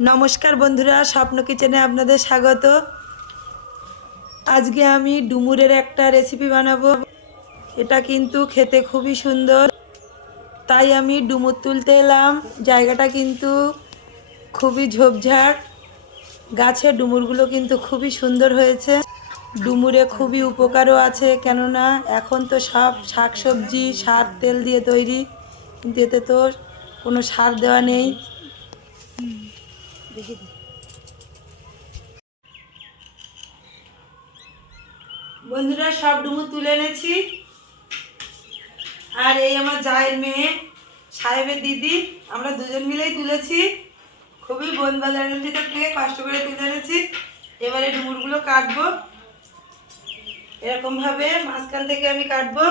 নমস্কার বন্ধুরা, স্বপ্ন কিচেনে আপনাদের স্বাগত। আজকে আমি ডুমুরের একটা রেসিপি বানাবো। এটা কিন্তু খেতে খুবই সুন্দর। তাই আমি ডুমুর তুলতে এলাম। জায়গাটা কিন্তু খুবই ঝোপঝাড়। গাছের ডুমুরগুলো কিন্তু খুবই সুন্দর হয়েছে। ডুমুরে খুবই উপকারও আছে, কেননা এখন তো সব শাকসবজি, সার, তেল দিয়ে তৈরি। কিন্তু এতে তো কোনো সার দেওয়া নেই। বন্ধুরা, সব ডুমুর তুলে এনেছি। আর এই আমার জায়ের মেয়ে, সাহেবের দিদি, আমরা দুজন মিলেই তুলেছি। খুবই বন বাজারের ভিতর থেকে কষ্ট করে তুলে এনেছি। এবারে ডুমুরগুলো কাটবো। এরকমভাবে মাঝখান থেকে আমি কাটবো।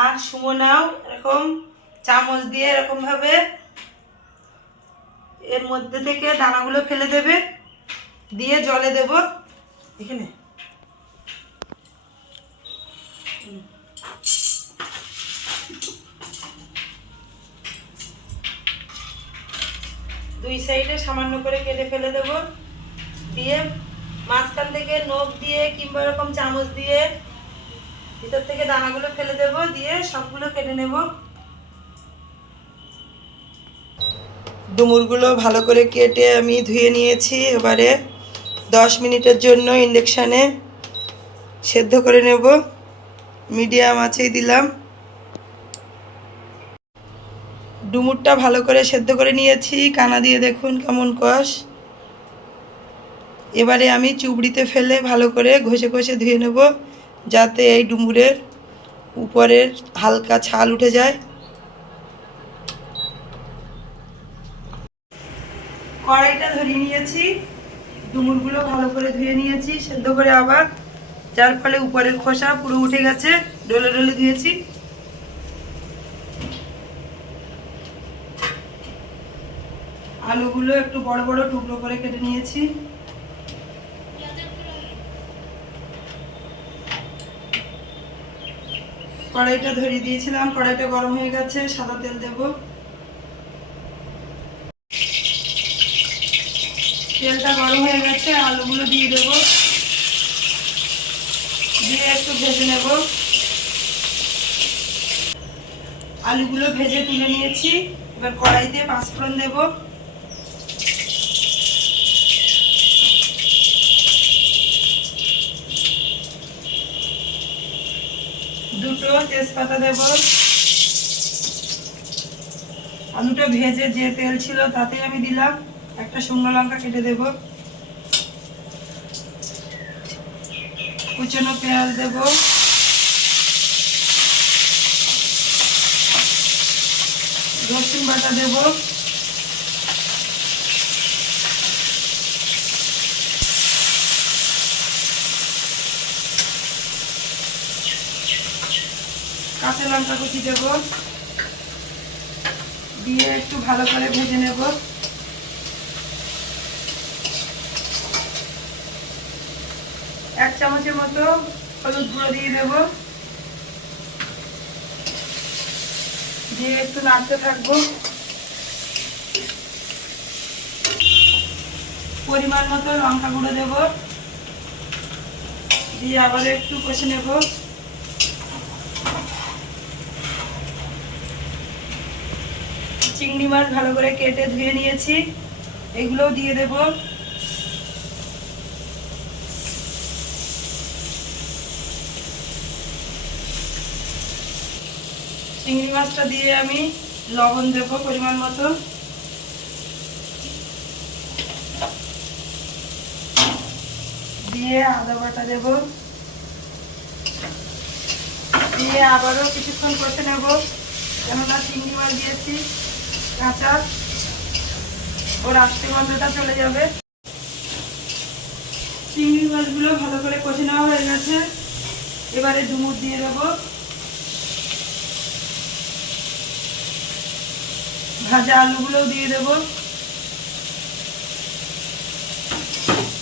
আর সুমনাও এরকম চামচ দিয়ে এরকমভাবে এর মধ্যে থেকে দানাগুলো ফেলে দেবে। দিয়ে জলে দেব। এখানে। দুই সাইডে সামান্য করে কেটে ফেলে দেব। দিয়ে মাঝখান থেকে নখ দিয়ে কিংবা এরকম চামচ দিয়ে ভিতর থেকে দানাগুলো ফেলে দেব। দিয়ে সবগুলো কেটে নেব। ডুমুরগুলো ভালো করে কেটে আমি ধুয়ে নিয়েছি। এবারে দশ মিনিটের জন্য ইন্ডাকশানে সেদ্ধ করে নেব। মিডিয়াম আছেই দিলাম। ডুমুরটা ভালো করে সেদ্ধ করে নিয়েছি। কানা দিয়ে দেখুন কেমন কষ। এবারে আমি চুবড়িতে ফেলে ভালো করে ঘষে ঘষে ধুয়ে নেব, যাতে এই ডুমুরের উপরের হালকা ছাল উঠে যায়। কড়াইটা ধরিয়ে নিয়েছি, ডুমুরগুলো ভালো করে ধুয়ে নিয়েছি, সেদ্ধ করে আবার যার ফলে উপরের খোসা পুরো উঠে গেছে, ডলে ডলে ধুয়েছি আলুগুলো একটু বড় বড় টুকরো করে কেটে নিয়েছি। কড়াইটা ধরিয়ে দিয়েছিলাম, কড়াইটা গরম হয়ে গেছে, সাদা তেল দেব। তেলটা গরম হয়ে গেছে, আলুগুলো দিয়ে দেবো। দিয়ে একটু ভেজে নেব। আলুগুলো ভেজে তুলে নিয়েছি। এবার কড়াইতে পাঁচফোড়ন দেবো। দুটো তেজপাতা দেব। আলুটা ভেজে যে তেল ছিল তাতে আমি দিলাম। একটা শুকনো লঙ্কা কেটে দেব। কুচনো পেঁয়াজ দেব। রসুন বাটা দেব। কাঁচা লঙ্কা কুচি দেব। দিয়ে একটু ভালো করে ভেজে নেব। এক চামচের মতো হলুদ গুঁড়ো দিয়ে দেব। দিয়ে একটু নাড়তে থাকব। পরিমাণ মতো লঙ্কা গুঁড়ো দেব। দিয়ে আবার একটু কষে নেব। চিংড়ি মাছ ভালো করে কেটে ধুয়ে নিয়েছি। এগুলোও দিয়ে দেব। চিংড়ি মাছটা দিয়ে আমি লবণ দেব পরিমাণ মতো। দিয়ে আদা বাটা দেব। দিয়ে আবারও কিছুক্ষণ কষে নেব, কেননা চিংড়ি মাছ দিয়েছি কাঁচা। ওর আস্তে গন্ধটা চলে যাবে। চিংড়ি মাছগুলো ভালো করে কষে নেওয়া হয়ে গেছে। এবারে ডুমুর দিয়ে দেবো। ভাজা আলুগুলোও দিয়ে দেবো।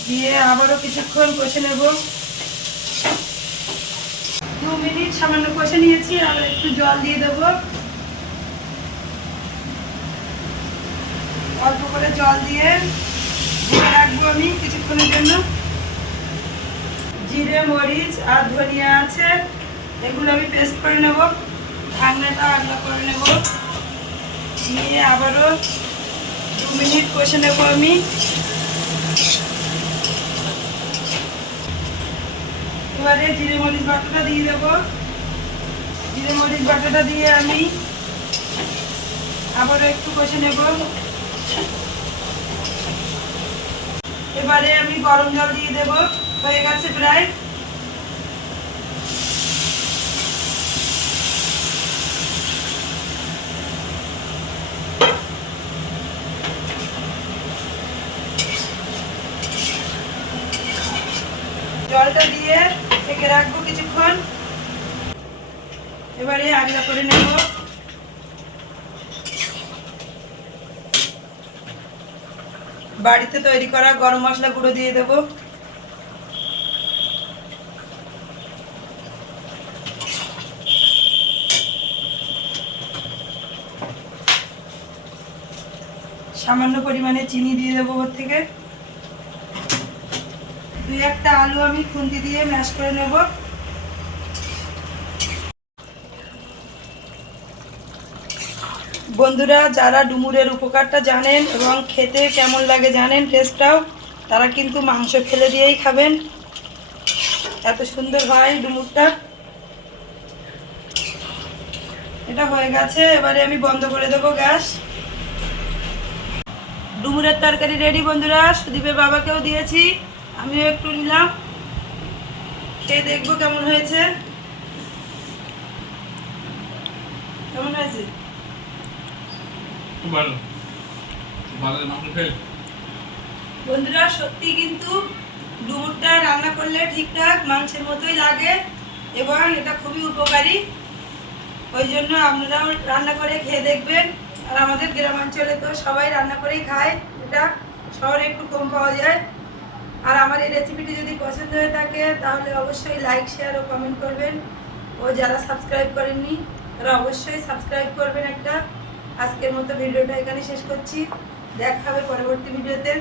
দিয়ে আবারও কিছুক্ষণ কষে নেব। দু মিনিট সামান্য কষে নিয়েছি, আর একটু জল দিয়ে দেবো। অল্প করে জল দিয়ে রাখব আমি কিছুক্ষণের জন্য। জিরে, মরিচ আর ধনিয়া আছে, এগুলো আমি পেস্ট করে নেব। ঢাকনাটা আগলা করে নেব। নিয়ে আবারও দু মিনিট কষে নেব আমি। এবারে জিরে মরিচ বাটাটা দিয়ে দেবো। জিরে মরিচ বাটাটা দিয়ে আমি আবারও একটু কষে নেব। এবারে আমি গরম জল দিয়ে দেব। হয়ে গেছে প্রায়। রাখব কিছুক্ষণ। এবারে আগলা করে নেব। বাড়িতে তৈরি করা গরম মশলা গুঁড়ো দিয়ে দেব। সামান্য পরিমাণে চিনি দিয়ে দেবো ওর থেকে। দুই একটা আলু আমি খুন্তি দিয়ে ম্যাশ করে নেব। বন্ধুরা, যারা ডুমুরের উপকারটা জানেন এবং খেতে কেমন লাগে জানেন টেস্টটাও তারা কিন্তু মাংস ফেলে দিয়েই খাবেন। এত সুন্দর হয় ডুমুরটা। এটা হয়ে গেছে, এবারে আমি বন্ধ করে দেবো গ্যাস। ডুমুরের তরকারি রেডি বন্ধুরা, সুদীপের বাবাকেও দিয়েছি। আমিও একটু নিলাম। খেয়ে দেখব কেমন হয়েছে। কেমন হয়েছে? ভালো। বন্ধুরা সত্যি কিন্তু ডুমুরটা রান্না করলে ঠিকঠাক মাংসের মতোই লাগে। এবং এটা খুবই উপকারী। ওই জন্য আপনারাও রান্না করে খেয়ে দেখবেন। আর আমাদের গ্রামাঞ্চলে তো সবাই রান্না করেই খায়। এটা শহরে একটু কম পাওয়া যায়। আর আমার এই রেসিপিটি যদি পছন্দ হয়ে থাকে, তাহলে অবশ্যই লাইক শেয়ার ও কমেন্ট করবেন। ও যারা সাবস্ক্রাইব করেননি, তারা অবশ্যই সাবস্ক্রাইব করবেন একটা। আজকের মতো ভিডিওটা এখানে শেষ করছি। দেখা হবে পরবর্তী ভিডিওতে।